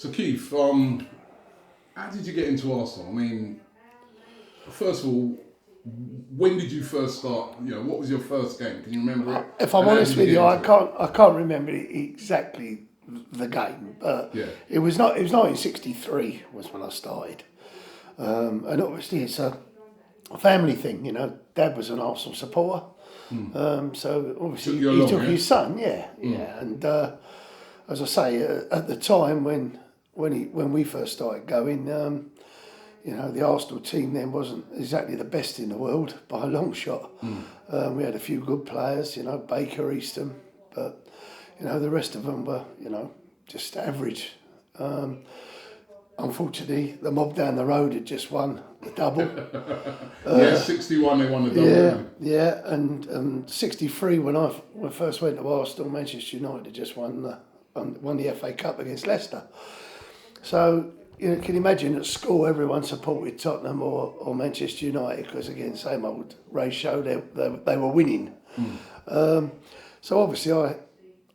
So Keith, how did you get into Arsenal? I mean, first of all, when did you first start? You know, what was your first game? Can you remember it? If I'm honest with you, I can't remember exactly the game, but it was 1963 was when I started, and obviously it's a family thing. You know, Dad was an Arsenal supporter, so obviously he took his son, and as I say, at the time when we first started going, you know, the Arsenal team then wasn't exactly the best in the world by a long shot. We had a few good players, you know, Baker, Easton, but you know the rest of them were, you know, just average. Unfortunately, the mob down the road had just won the double. 61 they won the double. Yeah, and 63 when I first went to Arsenal, Manchester United had just won the FA Cup against Leicester. So you can imagine at school everyone supported Tottenham or Manchester United because again, same old ratio, they were winning. So obviously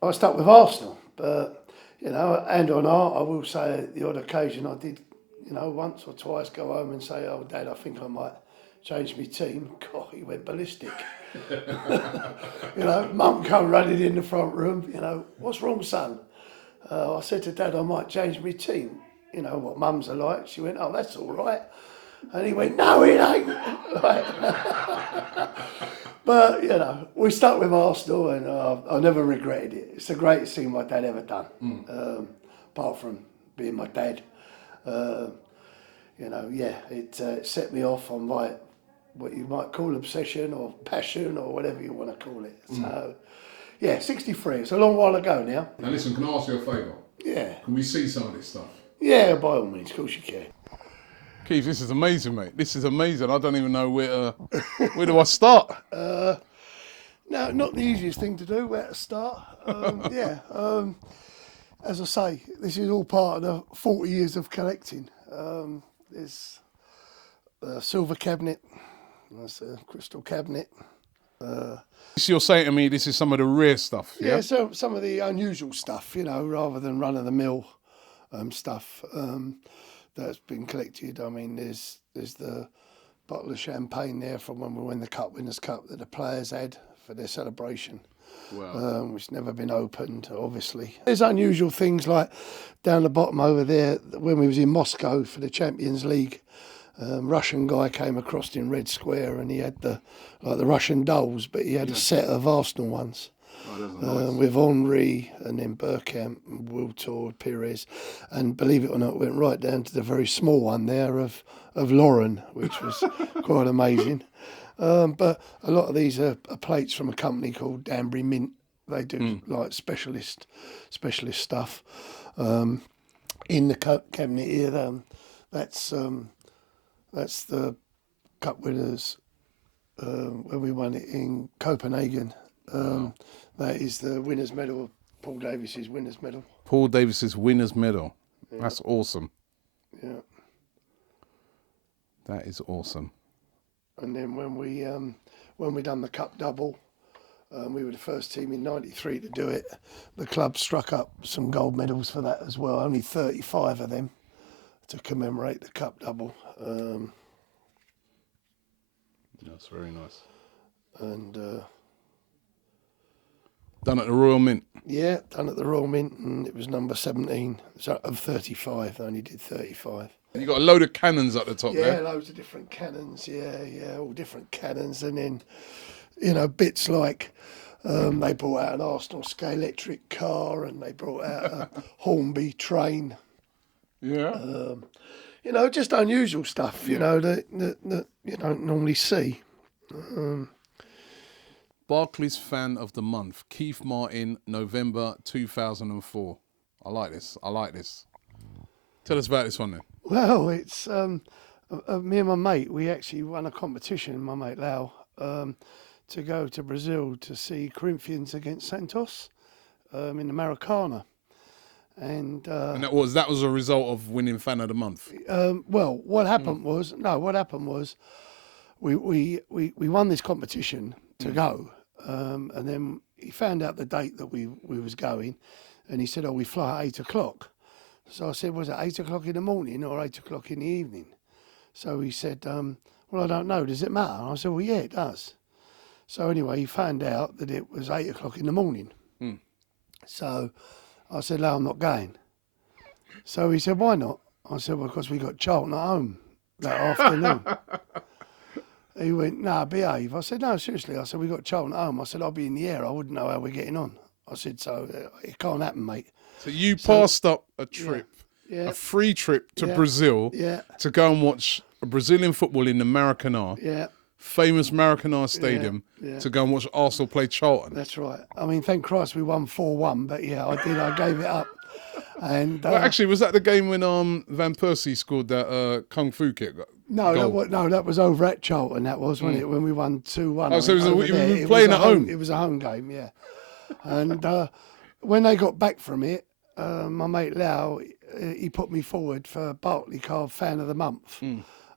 I stuck with Arsenal, but you know, hand on heart, I will say at the odd occasion I did, you know, once or twice go home and say, "Oh, Dad, I think I might change my team." God, he went ballistic. You know, Mum come running in the front room. You know, "What's wrong, son?" I said to Dad, "I might change my team." You know what mums are like. She went, "Oh, that's all right," and he went, "No, it ain't." But you know, we stuck with Arsenal, and I never regretted it. It's the greatest thing my dad ever done, apart from being my dad. You know, it set me off on what you might call obsession or passion or whatever you want to call it. So, 63. It's a long while ago now. Now listen, can I ask you a favour? Yeah. Can we see some of this stuff? Yeah, by all means, of course you can. Keith, this is amazing, mate. This is amazing. I don't even know where do I start? No, not the easiest thing to do, where to start. As I say, this is all part of the 40 years of collecting. There's a silver cabinet, there's a crystal cabinet. So you're saying to me this is some of the rare stuff, yeah? Yeah, so some of the unusual stuff, you know, rather than run-of-the-mill stuff that's been collected. I mean, there's the bottle of champagne there from when we won the Winners' Cup that the players had for their celebration. Wow. Which never been opened, obviously. There's unusual things like down the bottom over there, when we was in Moscow for the Champions League, Russian guy came across in Red Square and he had the Russian dolls, but he had a set of Arsenal ones. Nice. With Henry and then Bergkamp and Wiltord, Pires, and believe it or not, went right down to the very small one there of Lauren, which was quite amazing. But a lot of these are plates from a company called Danbury Mint. They do like specialist stuff. In the cabinet here, that's the Cup winners when we won it in Copenhagen. That is the winner's medal, Paul Davis's winner's medal. Paul Davis's winner's medal. Yeah. That's awesome. Yeah. That is awesome. And then when we done the Cup double, we were the first team in '93 to do it. The club struck up some gold medals for that as well. Only 35 of them to commemorate the Cup double. That's very nice. And done at the Royal Mint? Yeah, done at the Royal Mint, and it was number 17. So of 35, I only did 35. And you got a load of cannons at the top there? Yeah, loads of different cannons, all different cannons. And then, you know, bits like they brought out an Arsenal Scalextric car and they brought out a Hornby train. Yeah. You know, just unusual stuff, you know, that you don't normally see. Barclays Fan of the Month, Keith Martin, November 2004. I like this. Tell us about this one then. Well, it's me and my mate, we actually won a competition, my mate Lau, to go to Brazil to see Corinthians against Santos in the Maracana. And that was a result of winning Fan of the Month. Well, what happened was we won this competition to go, and then he found out the date that we was going, and he said, "Oh, we fly at 8:00." So I said, was it 8 o'clock in the morning or 8 o'clock in the evening? So he said, well, I don't know. Does it matter? And I said, well, yeah, it does. So anyway, he found out that it was 8 o'clock in the morning. So I said, no, I'm not going. So he said, why not? I said, well, because we got Charlton at home that afternoon. He went, no, behave. I said, no, seriously. I said, we got Charlton at home. I said, I'll be in the air. I wouldn't know how we're getting on. I said, so it can't happen, mate. So you passed up a trip, a free trip to Brazil to go and watch a Brazilian football in the Maracanã, famous Maracanã Stadium, to go and watch Arsenal play Charlton. That's right. I mean, thank Christ we won 4-1, but yeah, I did. I gave it up. And well, actually, was that the game when Van Persie scored that kung fu kick? No, that was over at Charlton. That was when we won 2-1. Oh, so you were playing at home. It was a home game, yeah. And when they got back from it, my mate Lau, he put me forward for Barclaycard Fan of the Month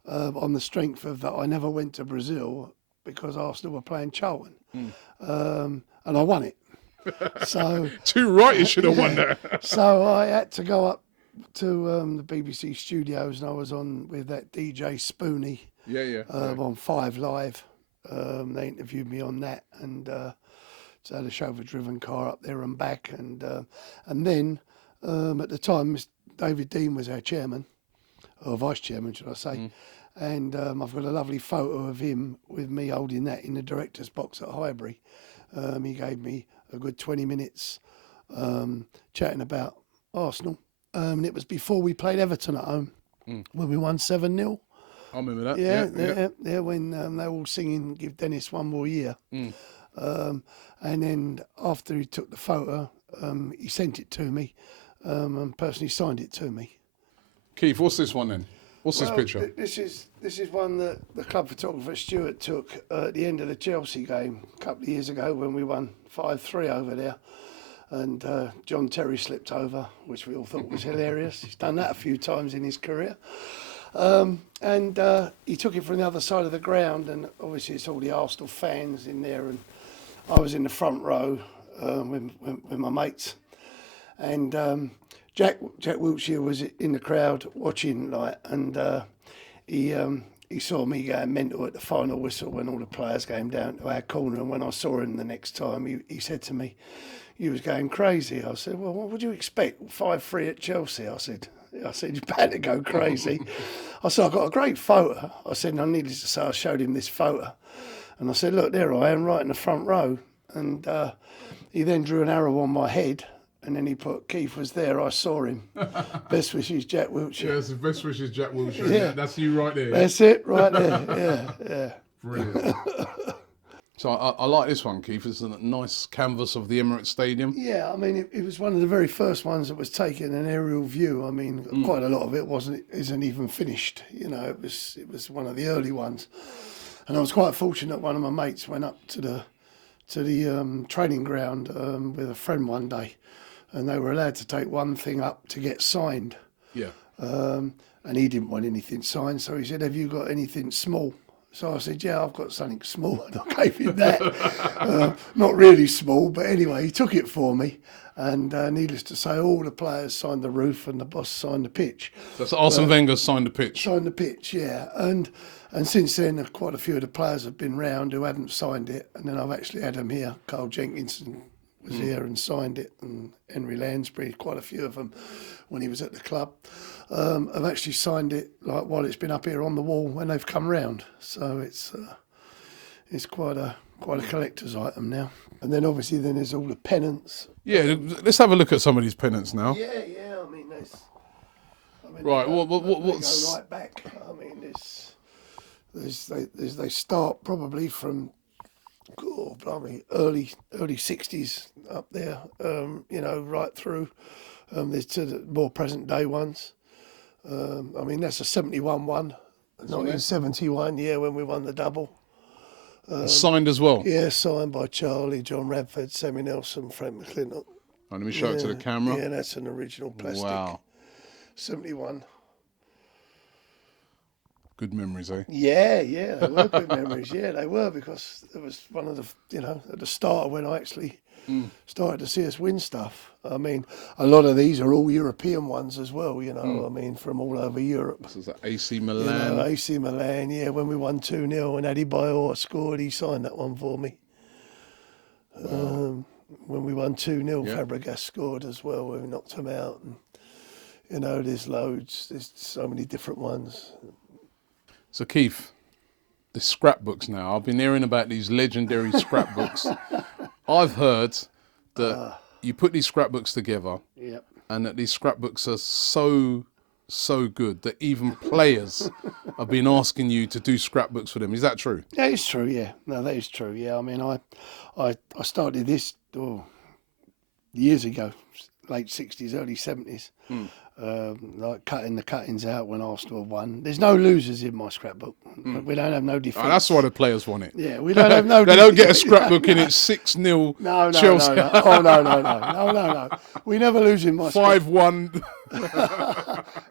on the strength of that I never went to Brazil because Arsenal were playing Charlton, and I won it. So too right, you should have won that. So I had to go up to the BBC studios, and I was on with that DJ Spoonie. On 5 Live. They interviewed me on that, and so I had a chauffeur-driven car up there and back, and then at the time, David Dean was our chairman, or vice chairman, should I say? And I've got a lovely photo of him with me holding that in the director's box at Highbury. He gave me a good 20 minutes chatting about Arsenal. And it was before we played Everton at home when we won 7-0. I remember that. Yeah, when they were all singing "Give Dennis One More Year." And then after he took the photo, he sent it to me and personally signed it to me. Keith, what's this one then? What's this picture? This is one that the club photographer Stuart took at the end of the Chelsea game a couple of years ago when we won 5-3 over there. And John Terry slipped over, which we all thought was hilarious. He's done that a few times in his career. And he took it from the other side of the ground, and obviously it's all the Arsenal fans in there. And I was in the front row with my mates. And Jack Wiltshire was in the crowd watching, and he saw me going mental at the final whistle when all the players came down to our corner. And when I saw him the next time, he said to me, "You was going crazy." I said, "Well, what would you expect? 5-3 at Chelsea." I said, "You're bound to go crazy." I said, "I got a great photo." I said, and I needed to say, I showed him this photo. And I said, "Look, there I am, right in the front row." And he then drew an arrow on my head. And then he put, "Keith was there, I saw him. Best wishes, Jack Wiltshire." Yeah, it's the best wishes, Jack Wiltshire. Yeah. That's you right there. That's it, right there. Yeah. Brilliant. So I like this one, Keith. It's a nice canvas of the Emirates Stadium. Yeah, I mean, it was one of the very first ones that was taken an aerial view. I mean, quite a lot of it isn't even finished. You know, it was one of the early ones. And I was quite fortunate. One of my mates went up to the training ground with a friend one day. And they were allowed to take one thing up to get signed. Yeah. And he didn't want anything signed, so he said, "Have you got anything small?" So I said, "Yeah, I've got something small." And I gave him that. Not really small, but anyway, he took it for me. And needless to say, all the players signed the roof and the boss signed the pitch. So Arsene Wenger signed the pitch? Signed the pitch, yeah. And since then, quite a few of the players have been round who hadn't signed it. And then I've actually had them here. Carl Jenkinson was here and signed it, and Henry Lansbury, quite a few of them, when he was at the club, have actually signed it like while it's been up here on the wall when they've come round. So it's quite a collector's item now. And then obviously there's all the pennants. Yeah, let's have a look at some of these pennants now. Yeah. I mean, right. They What's go right back. I mean, they start probably from early 60s up there, right through. There's to the more present day ones. I mean, that's a 71 one, 1971, when we won the double. Signed as well? Yeah, signed by Charlie, John Radford, Sammy Nelson, Frank McClintock. Let me show it to the camera. Yeah, that's an original plastic. Wow. 71. Good memories, eh? Yeah, they were good memories. Yeah, they were, because it was one of the, at the start when I actually started to see us win stuff. I mean, a lot of these are all European ones as well, I mean, from all over Europe. This is like AC Milan. AC Milan, yeah, when we won 2-0 and Adebayor scored, he signed that one for me. Wow. When we won 2-0, Yeah. Fabregas scored as well, when we knocked him out. And, there's loads, there's so many different ones. So Keith, the scrapbooks now. I've been hearing about these legendary scrapbooks. I've heard that you put these scrapbooks together, Yep. and that these scrapbooks are so good that even players have been asking you to do scrapbooks for them. Is that true? That is true, yeah. No, that is true, yeah. I mean, I started this years ago, late 60s, early 70s. Like cutting the cuttings out when Arsenal won. There's no losers in my scrapbook. We don't have no defence. Oh, that's why the players want it. Yeah, we don't have no. They don't get a scrapbook in it 6-0 No, Chelsea. no. Oh, no. We never lose in my 5-1.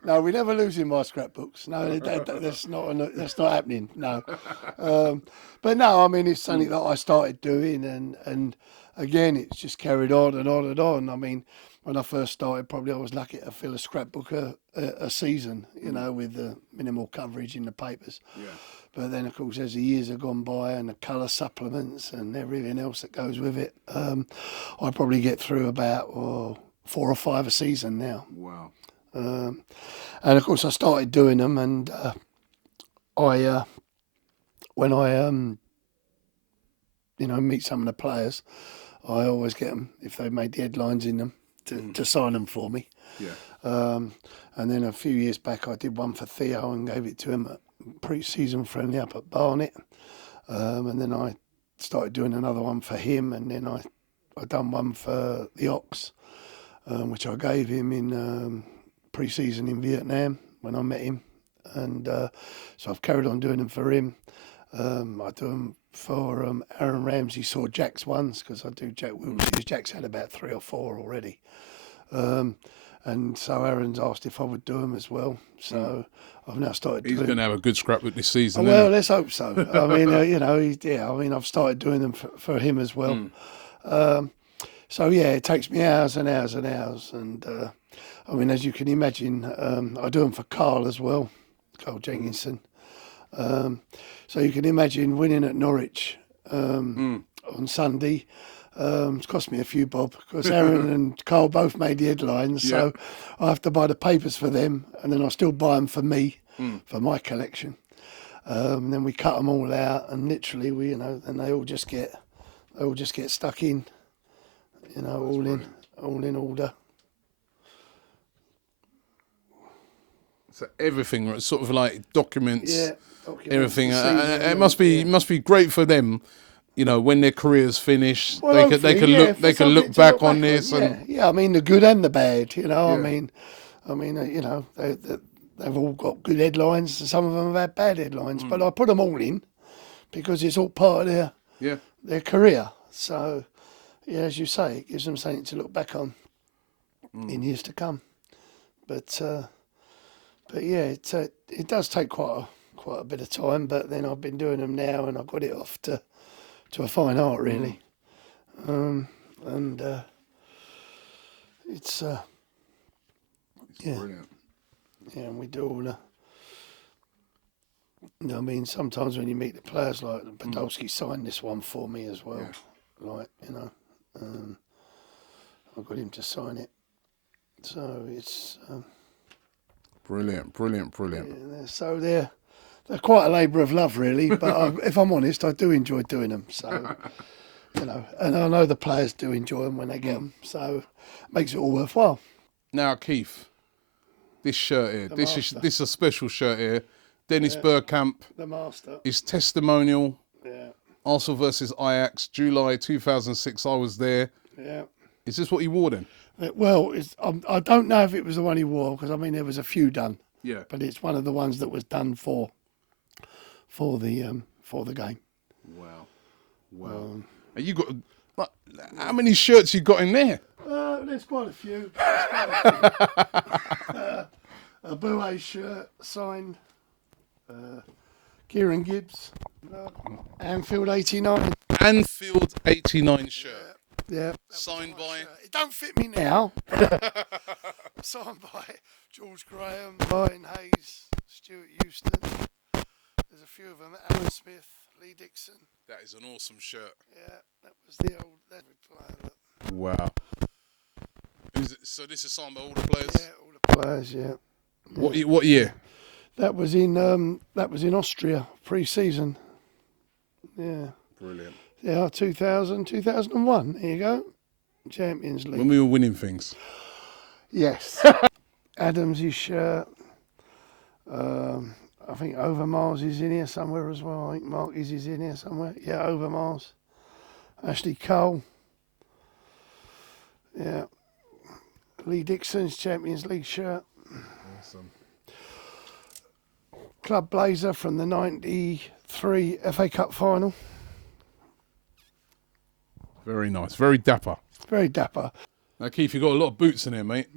No, we never lose in my scrapbooks. No, that's not happening. No, but no, I mean, it's something that I started doing, and again, it's just carried on and on and on. I mean, when I first started, probably I was lucky to fill a scrapbook a season, with the minimal coverage in the papers. Yeah. But then, of course, as the years have gone by and the colour supplements and everything else that goes with it, I probably get through about 4 or 5 a season now. Wow. And of course, I started doing them, and when I meet some of the players, I always get them if they made the headlines in them to sign them for me. Yeah. And then a few years back, I did one for Theo and gave it to him at pre-season friendly up at Barnet. And then I started doing another one for him, and then I done one for the Ox, which I gave him in pre-season in Vietnam when I met him. And so I've carried on doing them for him. I do them for Aaron Ramsey, saw Jack's ones, because I do Jack Wilshere's. Jack's had about 3 or 4 already. And so Aaron's asked if I would do them as well. So I've now started doing. He's going to have a good scrapbook this season. Well, let's hope so. I mean, I've started doing them for him as well. So yeah, it takes me hours and hours and hours. And I mean, as you can imagine, I do them for Carl as well, Carl Jenkinson. So you can imagine winning at Norwich on Sunday. It's cost me a few bob, because Aaron and Carl both made the headlines. So I have to buy the papers for them, and then I still buy them for me, for my collection. And then we cut them all out, and literally and they all just get stuck in, all in order. So everything, sort of like documents. Yeah. Everything. It must be great for them, when their career's finished. Well, they can look back on this. I mean, the good and the bad. I mean, they've all got good headlines, and some of them have had bad headlines. But I put them all in because it's all part of their career. So, as you say, it gives them something to look back on in years to come. But yeah, it does take quite a bit of time. But then I've been doing them now, and I've got it off to a fine art, really. It's brilliant. Yeah, and we do all the. I mean, sometimes when you meet the players, like Podolski signed this one for me as well. Yeah. I got him to sign it. So it's brilliant. Yeah, so they're quite a labour of love, really. But if I'm honest, I do enjoy doing them. So and I know the players do enjoy them when they get them. So it makes it all worthwhile. Now, Keith, this shirt here, this is a special shirt here. Dennis Bergkamp, the master. His testimonial. Yeah. Arsenal versus Ajax, July 2006. I was there. Yeah. Is this what he wore then? Well, I don't know if it was the one he wore, because I mean there was a few done. Yeah. But it's one of the ones that was done for the game. Wow. And you got how many shirts you got in there? There's quite a few. A Bouet shirt signed. Kieran Gibbs, Anfield '89. Anfield '89 shirt. Yeah. Signed by. It don't fit me now. Signed by George Graham, Ryan Hayes, Stuart Houston. There's a few of them. Alan Smith, Lee Dixon. That is an awesome shirt. Yeah, that was the old player. Wow. So this is signed by all the players? Yeah, all the players. Yeah. What year? That was in Austria pre-season. Yeah. Brilliant. Yeah, 2000, 2001. Here you go. Champions League. When we were winning things. Yes. Adams' shirt. I think Overmars is in here somewhere as well. I think Marky's is in here somewhere. Yeah, Overmars. Ashley Cole. Yeah. Lee Dixon's Champions League shirt. Awesome. Club blazer from the '93 FA Cup final. Very nice. Very dapper. Very dapper. Now, Keith, you've got a lot of boots in here, mate.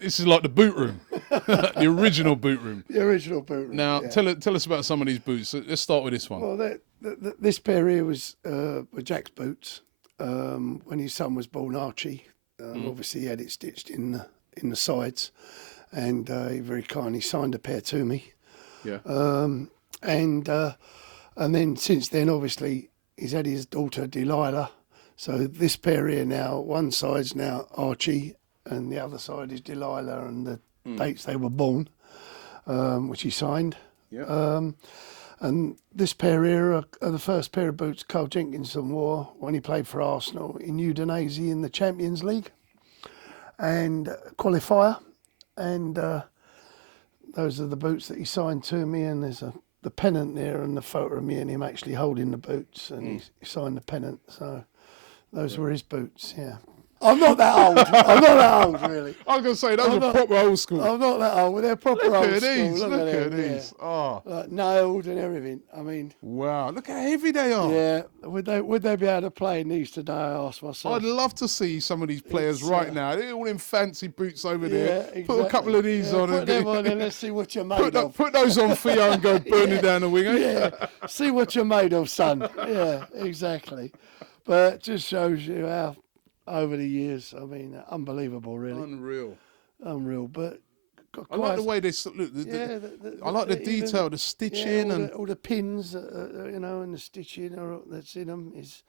This is like the boot room. The original boot room. The original boot room. Now, yeah. tell us about some of these boots. Let's start with this one. Well, this pair here were Jack's boots. When his son was born, Archie, obviously he had it stitched in the sides, and he very kindly signed a pair to me. Yeah. And then since then, obviously, he's had his daughter Delilah. So this pair here now, one side's now Archie, and the other side is Delilah, and the dates they were born, which he signed. Yeah. And this pair here are the first pair of boots Carl Jenkinson wore when he played for Arsenal in Udinese in the Champions League and qualifier. And those are the boots that he signed to me. And there's the pennant there and the photo of me and him actually holding the boots. And he signed the pennant. So those were his boots, yeah. I'm not that old. I'm not that old, really. I was going to say, those are proper old school. I'm not that old. They're proper Look old at school. these. Look at these. Yeah. Oh. Like nailed and everything. I mean. Wow. Look how heavy they are. Yeah. Would they be able to play in these today, I ask myself. I'd love to see some of these players right now. They're all in fancy boots over there. Exactly. Put a couple of these on. Put them on and let's see what you're made of. Put those on Theo and go burning down the wing. Eh? Yeah. See what you're made of, son. Yeah, exactly. But it just shows you how, over the years, I mean, unbelievable, really. Unreal, but I like the way they look. I like the detail, the stitching, and all the pins, and the stitching that's in them is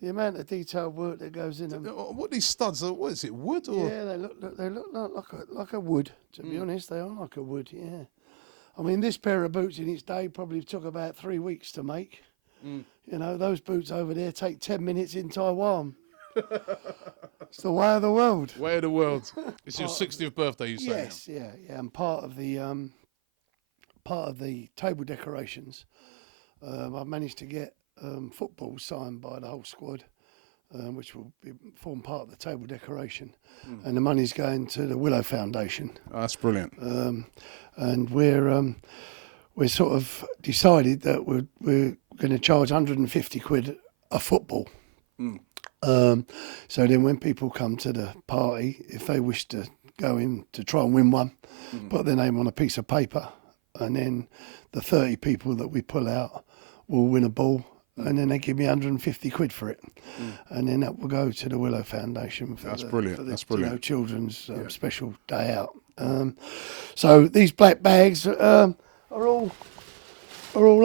the amount of detailed work that goes in them. What these studs are? What is it? Wood or? Yeah, they look like a wood. To be honest, they are like a wood. Yeah, I mean, this pair of boots in its day probably took about 3 weeks to make. You know, those boots over there take 10 minutes in Taiwan. It's the way of the world. Way of the world. It's your 60th birthday, you say? Yes, yeah. And part of the table decorations, I've managed to get footballs signed by the whole squad, which will form part of the table decoration, and the money's going to the Willow Foundation. Oh, that's brilliant. And we're sort of decided that we're going to charge 150 quid a football. So then when people come to the party, if they wish to go in to try and win one, put their name on a piece of paper, and then the 30 people that we pull out will win a ball, and then they give me 150 quid for it. And then that will go to the Willow Foundation for brilliant. For the That's brilliant. Children's special day out. So these black bags are all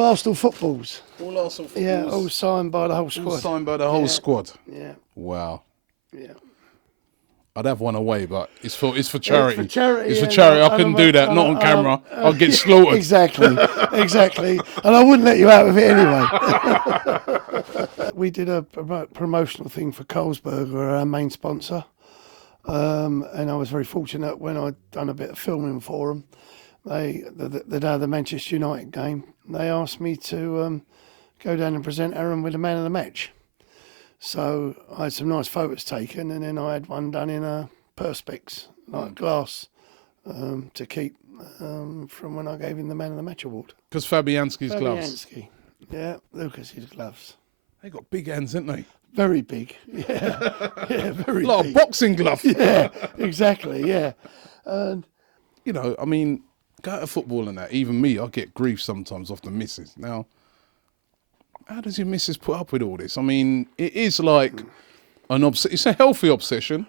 Arsenal footballs. All Arsenal footballs. Yeah, all signed by the whole squad. All signed by the whole squad. Yeah. Wow. Yeah. I'd have one away, but it's for charity. It's for charity. It's for charity. I couldn't do that. Not on camera. I'll get slaughtered. Exactly. And I wouldn't let you out of it anyway. We did a promotional thing for Carlsberg, our main sponsor. And I was very fortunate when I'd done a bit of filming for them. The day of the Manchester United game, they asked me to go down and present Aaron with the man of the match. So I had some nice photos taken, and then I had one done in a perspex, like glass, to keep from when I gave him the man of the match award. Because Fabianski's gloves. Yeah, Lucas's gloves. They got big hands, haven't they? Very big, yeah, very like big. A boxing glove. Yeah, exactly, yeah. And you know, I mean, go to football and that. Even me, I get grief sometimes off the missus. Now, how does your missus put up with all this? I mean, it is like it's a healthy obsession,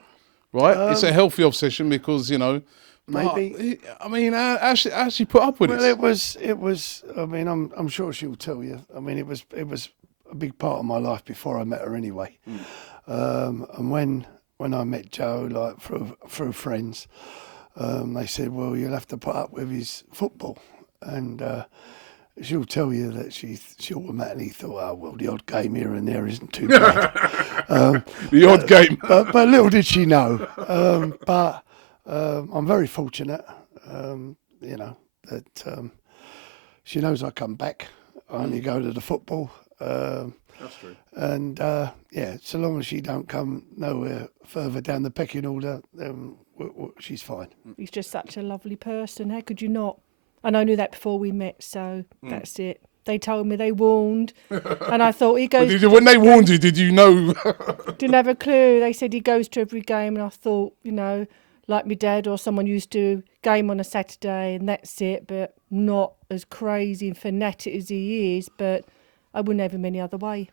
right? It's a healthy obsession because, you know, Maybe. I mean, how she put up with Well, this? it was. I mean, I'm sure she'll tell you. I mean, it was a big part of my life before I met her anyway. And when I met Joe, like through friends, they said, well, you'll have to put up with his football. And she'll tell you that she automatically thought, oh, well, the odd game here and there isn't too bad. The odd game. but little did she know. But I'm very fortunate, you know, that she knows I come back. I only go to the football. That's true. And yeah, so long as she don't come nowhere further down the pecking order, then she's fine. He's just such a lovely person. How could you not? And I knew that before we met, so that's it. They told me, they warned, and I thought he goes. When they warned you, did you know? Didn't have a clue. They said he goes to every game, and I thought, you know, like my dad or someone used to game on a Saturday, and that's it. But not as crazy and fanatic as he is. But I wouldn't have him any other way.